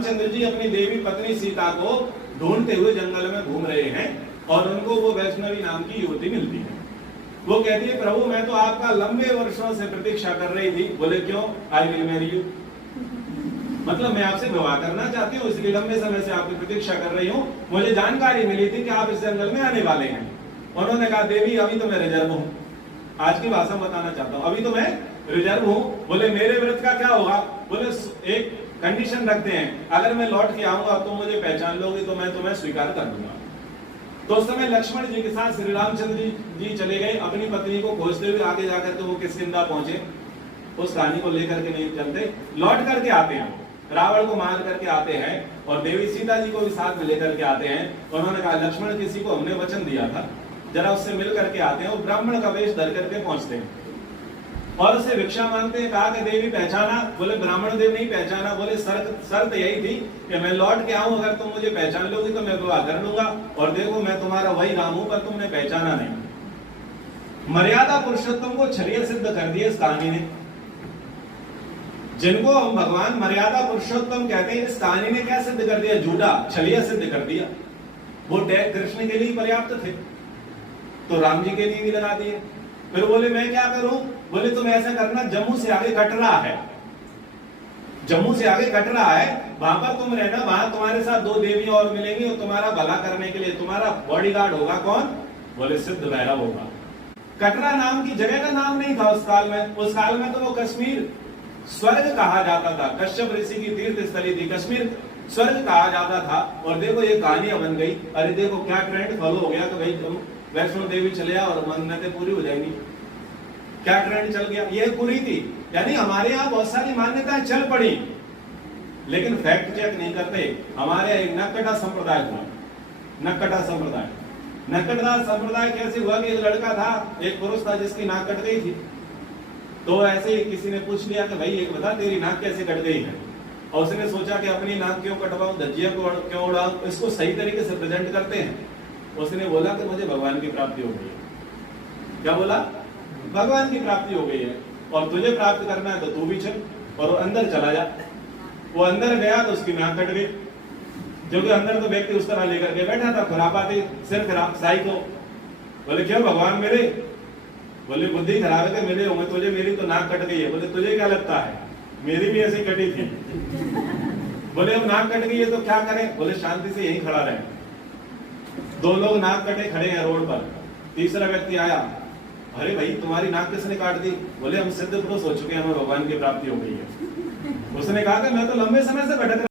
रामचंद्र जी अपनी देवी पत्नी सीता को ढूंढते हुए जंगल में घूम रहे हैं और उनको वो वैष्णवी नाम की युवती मिलती है। वो कहती है, प्रभु मैं तो आपका लंबे वर्षों से प्रतीक्षा कर रही थी। बोले क्यों? आई विल मैरी यू, मतलब मैं आपसे विवाह करना चाहती हूँ, इसलिए लंबे समय से आपकी प्रतीक्षा कर रही हूँ। मुझे जानकारी मिली थी कि आप इस जंगल में आने वाले हैं। उन्होंने कहा, देवी अभी तो मैं रिजर्व हूँ, आज की भाषा में बताना चाहता हूँ, अभी तो मैं रिजर्व हूँ। बोले मेरे व्रत का क्या होगा? बोले एक कंडीशन रखते हैं, अगर मैं लौट के आऊंगा तो मुझे पहचान लोगे तो मैं तुम्हें स्वीकार कर लूंगा। तो उस समय लक्ष्मण जी के साथ श्री रामचंद्र जी चले गए अपनी पत्नी को खोजते हुए। आगे जाकर के वो किष्किंधा पहुंचे, उस कहानी को लेकर के नहीं चलते, लौट करके आते हैं, रावण को मार करके आते हैं और देवी सीता जी को भी साथ में लेकर के आते हैं। उन्होंने कहा, लक्ष्मण किसी को हमने वचन दिया था, जरा उससे मिल करके आते हैं। वो ब्राह्मण का वेश धर करके पहुंचते हैं और उससे भिक्षा मांगते हैं। कहा कि देवी पहचाना? बोले ब्राह्मण देव नहीं पहचाना। बोले शर्त यही थी कि मैं लौट के आऊं, अगर तुम मुझे पहचान लोगी तो मैं विवाह कर लूंगा, और देखो मैं तुम्हारा वही राम हूं, पर तुमने पहचाना नहीं। मर्यादा पुरुषोत्तम को छलिया सिद्ध कर दिया इस कहानी ने। जिनको हम भगवान मर्यादा पुरुषोत्तम कहते हैं, इस कहानी ने क्या सिद्ध कर दिया? झूठा, छलिया सिद्ध कर दिया। वो टैग कृष्ण के लिए पर्याप्त थे तो राम जी के लिए भी लगा दिए। फिर बोले मैं क्या करूं? बोले तुम ऐसा करना, जम्मू से आगे कटरा है, जम्मू से आगे कटरा है, वहां पर तुम रहना, वहां तुम्हारे साथ दो देवियां और मिलेंगी और तुम्हारा भला करने के लिए तुम्हारा बॉडीगार्ड होगा। कौन? बोले सिद्ध भैरव होगा। कटरा नाम की जगह का नाम नहीं था उस काल में। उस काल में तो वो कश्मीर स्वर्ग कहा जाता था, कश्यप ऋषि की तीर्थ स्थली थी, कश्मीर स्वर्ग कहा जाता था। और देखो ये कहानियां बन गई। अरे देखो क्या ट्रेंड फॉलो हो गया कि भाई तुम वैष्णो देवी चले आओ और मन्नतें पूरी हो जाएंगी। क्या ट्रेंड चल गया? ये पूरी थी। यानी हमारे यहाँ बहुत सारी मान्यताएं चल पड़ी, लेकिन फैक्ट चेक नहीं करते। हमारे एक नक्कटा संप्रदाय हुआ, नक्कटा संप्रदाय। नक्कटा संप्रदाय कैसे हुआ कि एक लड़का था, एक पुरुष था जिसकी नाक कट गई थी। तो ऐसे ही किसी ने पूछ लिया कि भाई एक बता तेरी नाक कैसे कट गई है। और उसने सोचा कि अपनी नाक क्यों कटवाऊं, धज्जिया को क्यों उड़ाऊं, इसको सही तरीके से प्रेजेंट करते हैं। उसने बोला कि मुझे भगवान की प्राप्ति हो गई है। क्या बोला? भगवान की प्राप्ति हो गई है और तुझे प्राप्त करना है तो तू भी चल। और वो अंदर चला जा। वो अंदर गया तो उसकी नाक कट गई, जो कि अंदर तो व्यक्ति उस तरह लेकर के बैठा था, खुरापाती सिर्फ साई को। बोले क्यों भगवान मेरे? बोले बुद्धि खराब है कि मिले होंगे तुझे, मेरी तो नाक कट गई है। बोले तुझे क्या लगता है, मेरी भी ऐसी कटी थी। बोले अब नाक कट गई है तो क्या करें? बोले शांति से यहीं खड़ा रहे। दो लोग नाक कटे खड़े हैं रोड पर। तीसरा व्यक्ति आया, अरे भाई तुम्हारी नाक किसने काट दी? बोले हम सिद्ध पुरुष हो चुके हैं, हमें भगवान की प्राप्ति हो गई है। उसने कहा कि मैं तो लंबे समय से भटक